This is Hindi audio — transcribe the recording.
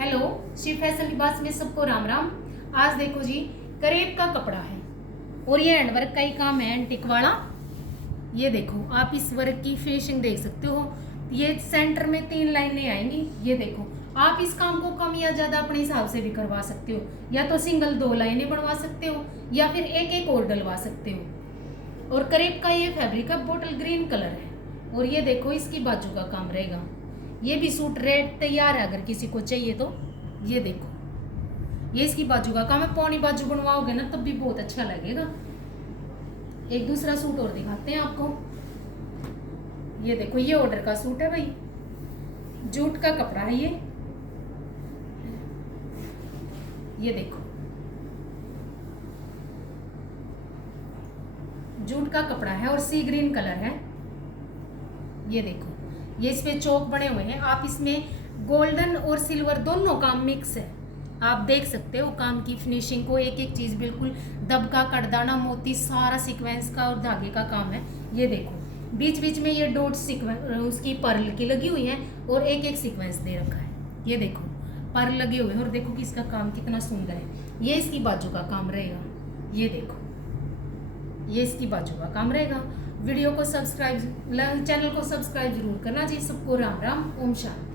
हेलो, शिव फैशन लिबास में सबको राम राम। आज देखो जी, करेब का कपड़ा है और ये हैंडवर्क का ही काम है, एंटिक वाला। ये देखो, आप इस वर्क की फिनिशिंग देख सकते हो। ये सेंटर में 3 लाइनें आएंगी। ये देखो, आप इस काम को कम या ज्यादा अपने हिसाब से भी करवा सकते हो, या तो सिंगल 2 लाइनें बनवा सकते हो या फिर एक एक और डलवा सकते हो। और करेब का ये फैब्रिक का बॉटल ग्रीन कलर है। और ये देखो, इसकी बाजू का काम रहेगा। ये भी सूट रेड तैयार है, अगर किसी को चाहिए तो। ये देखो, ये इसकी बाजू का काम है। पौनी बाजू बनवाओगे ना तब भी बहुत अच्छा लगेगा। एक दूसरा सूट और दिखाते हैं आपको। ये देखो, ये ऑर्डर का सूट है भाई, जूट का कपड़ा है ये देखो, जूट का कपड़ा है और सी ग्रीन कलर है। ये देखो, ये इस पे चौक बने हुए हैं। आप इसमें गोल्डन और सिल्वर दोनों काम मिक्स है। आप देख सकते हो काम की फिनिशिंग को, एक एक चीज बिल्कुल दबका, कटदाना, मोती, सारा सीक्वेंस का और धागे का काम है। ये देखो, बीच बीच में ये डॉट सीक्वेंस उसकी पर्ल की लगी हुई है और एक एक सीक्वेंस दे रखा है। ये देखो, पर्ल लगे हुए हैं और देखो कि इसका काम कितना सुंदर है। ये इसकी बाजू का काम रहेगा। ये देखो, ये इसकी बाजू का काम रहेगा। वीडियो को सब्सक्राइब, चैनल को सब्सक्राइब जरूर करना जी। सबको राम राम, ओम शांति।